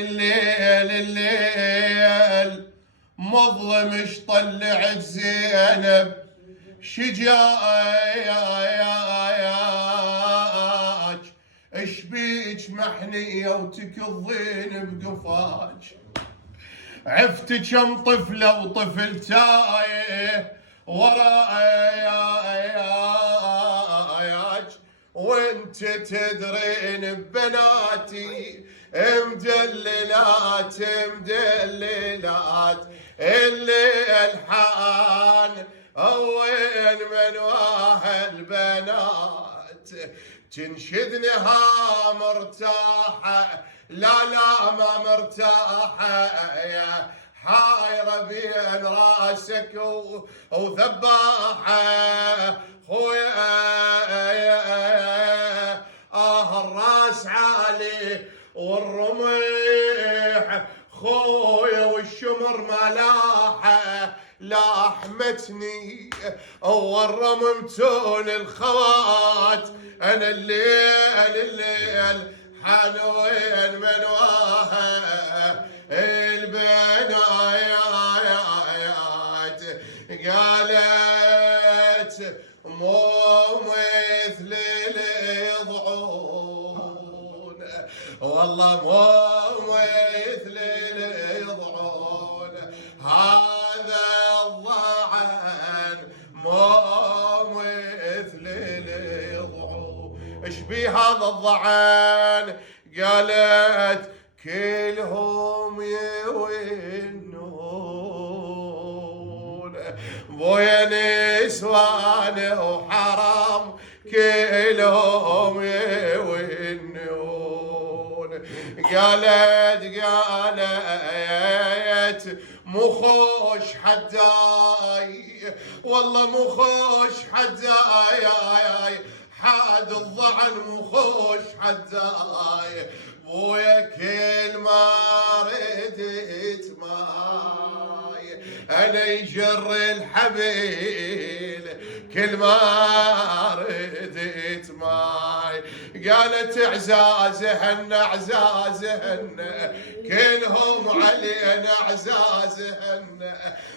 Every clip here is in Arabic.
الليل مظلم اش طلعت زينب شجاج اش بيج محنية وتكظين بقفاج عفت كم طفلة وطفل تايه وراياج وانت تدرين ببناتي مدللات اللي الحان وين من واهل بنات تنشدني ها مرتاحة لا ما مرتاحة يا حايرة بين راسك وذباحة خويا الراس عالي والرميح خويا والشمر ملاحة لاحمتني والرممتون الخوات انا الليل حلوين من واها البنايات قالت مو مثل اليضعون والله مو مثل اليضعون هذا الضعن مو مثل اليضعون ايش بيه هذا الضعن قالت كلهم يونون بويا نسوان وحرام كلهم يونون قالت مخوش حداي والله مخوش حداي حاد الضعن مخوش حداي بويا كل ما ردت ماي انا يجر الحبيل كل ما ردت ماي قالت اعزازهن كلهم علينا اعزازهن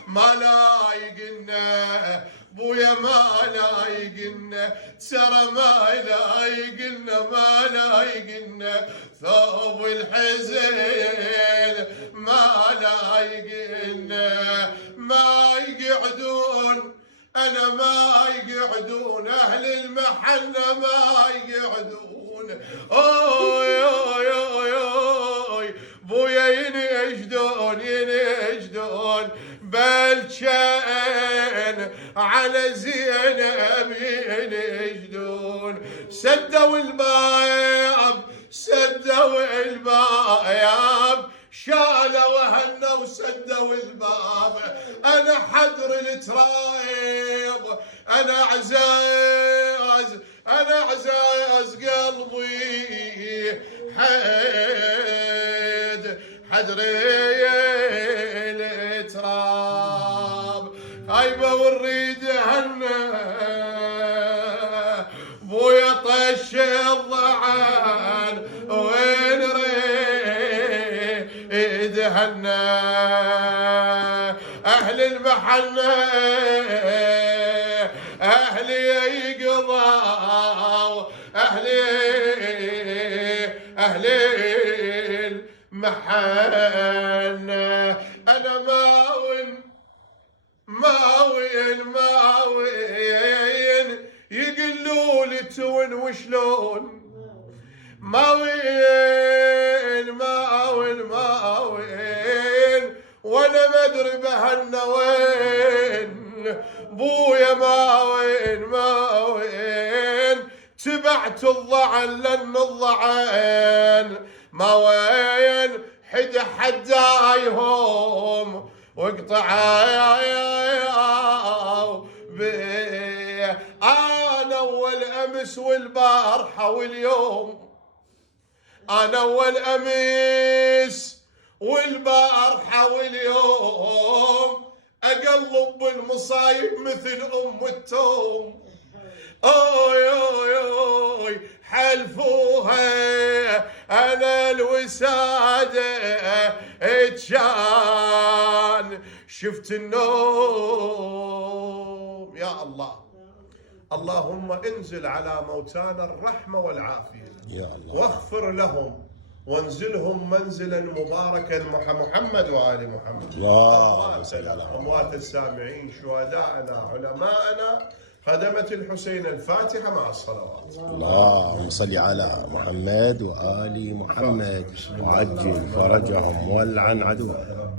ما لايقنا بويا ما لايقنا ترى ما لايقنا ثوب الحزين ما لايقنا ما يقعدون انا ما يقعدون اهل المحنة ما يقعدون اوي اوي اوي اوي بويا ينجدون بالشأن على زينب ينجدون سدوا الباب شالوا هنا وسدوا الباب انا حدر الترايب انا عزاز قلبي حدري التراب خايبه ونريد هنا بويا طش الضعان وين ريد هنا اهل المحنه اهلي يقضوا اهلي المحنه انا ماوين يقلوا لي تون وشلون ماوين وانا ما ادري بهالنا وين بويا ماوين تبعت الضعن لان الضعن ماوين حدايهم واقطعوا انا اول امس والبارحه واليوم انا اول امس والبارحه واليوم اقلب بالمصايب مثل ام التوم اوي اوي اوي حلفوها انا الوساد كان شفت النوم. يا الله، اللهم انزل على موتانا الرحمة والعافية يا الله، واغفر لهم وانزلهم منزلا مباركا. محمد وآل محمد. اللهم صل على محمد. أموات السامعين، شهداءنا، علماءنا، خدمة الحسين، الفاتحة مع الصلوات. اللهم صل على محمد وآل محمد وعجل فرجهم والعن عدوهم.